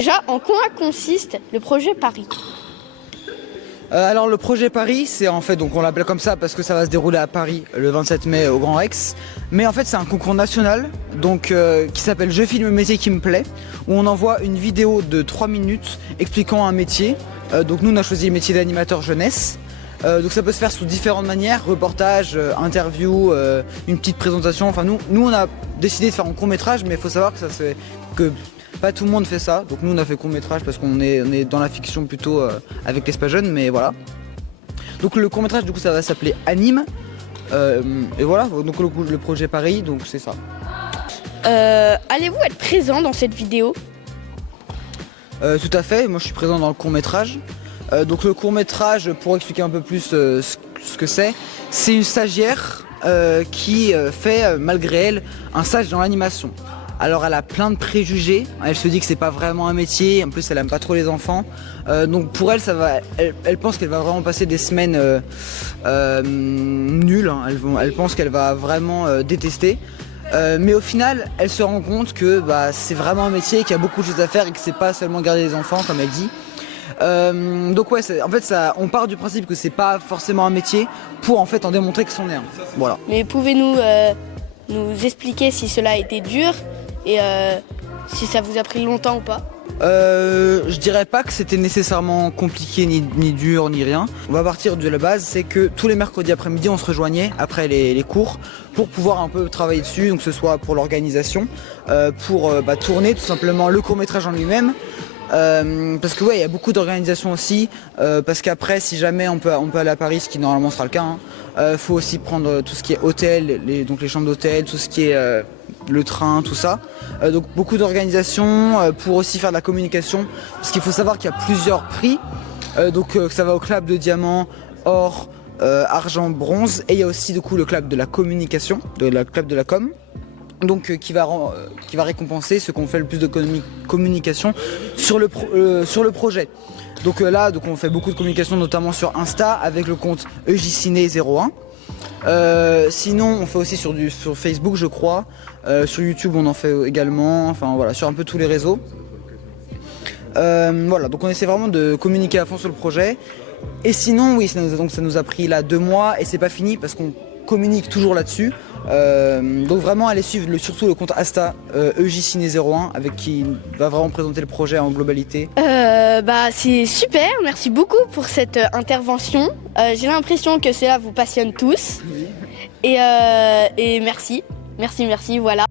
Déjà, en quoi consiste le projet Paris? Alors le projet Paris, c'est en fait, donc on l'appelle comme ça parce que ça va se dérouler à Paris le 27 mai au Grand Rex. Mais en fait c'est un concours national donc qui s'appelle Je filme le métier qui me plaît, où on envoie une vidéo de 3 minutes expliquant un métier. Donc nous on a choisi le métier d'animateur jeunesse. Donc ça peut se faire sous différentes manières, reportage, interview, une petite présentation. Enfin nous on a décidé de faire un court métrage, mais il faut savoir que pas tout le monde fait ça, donc nous on a fait court métrage parce qu'on est dans la fiction plutôt avec l'Espace Jeune, mais voilà. Donc le court métrage du coup ça va s'appeler Anime, et voilà, donc le projet Paris, donc c'est ça. Allez-vous être présent dans cette vidéo? Tout à fait, moi je suis présent dans le court métrage. Donc le court métrage, pour expliquer un peu plus ce que c'est une stagiaire qui fait malgré elle un stage dans l'animation. Alors elle a plein de préjugés, elle se dit que c'est pas vraiment un métier, en plus elle aime pas trop les enfants. Donc pour elle, elle pense qu'elle va vraiment passer des semaines nulles, hein. Elle pense qu'elle va vraiment détester. Mais au final, elle se rend compte que c'est vraiment un métier, qu'il y a beaucoup de choses à faire et que c'est pas seulement garder les enfants comme elle dit. Donc ouais, en fait on part du principe que c'est pas forcément un métier pour en fait en démontrer que c'en est un. Voilà. Mais pouvez-nous nous expliquer si cela a été dur et si ça vous a pris longtemps ou pas? Je dirais pas que c'était nécessairement compliqué ni dur ni rien. On va partir de la base, c'est que tous les mercredis après-midi on se rejoignait après les cours pour pouvoir un peu travailler dessus, donc que ce soit pour l'organisation, pour tourner tout simplement le court-métrage en lui-même. Parce que ouais, il y a beaucoup d'organisations aussi, parce qu'après si jamais on peut aller à Paris, ce qui normalement sera le cas, faut aussi prendre tout ce qui est hôtel, donc les chambres d'hôtel, tout ce qui est le train, tout ça. Donc beaucoup d'organisations pour aussi faire de la communication, parce qu'il faut savoir qu'il y a plusieurs prix, donc ça va au club de diamant, or, argent, bronze, et il y a aussi du coup le club de la communication, club de la com. Donc qui va récompenser ceux qui ont fait le plus de communication sur le projet. Donc là on fait beaucoup de communication, notamment sur Insta avec le compte EJCiné01. Sinon on fait aussi sur Facebook je crois, sur YouTube on en fait également, enfin voilà, sur un peu tous les réseaux. Voilà, donc on essaie vraiment de communiquer à fond sur le projet. Et sinon oui, ça nous a pris là 2 mois et c'est pas fini parce qu'on communique toujours là-dessus. Donc vraiment allez suivre surtout le compte Insta EJCiné01 avec qui va vraiment présenter le projet en globalité. C'est super, merci beaucoup pour cette intervention. J'ai l'impression que cela vous passionne tous. Oui. Et merci, voilà.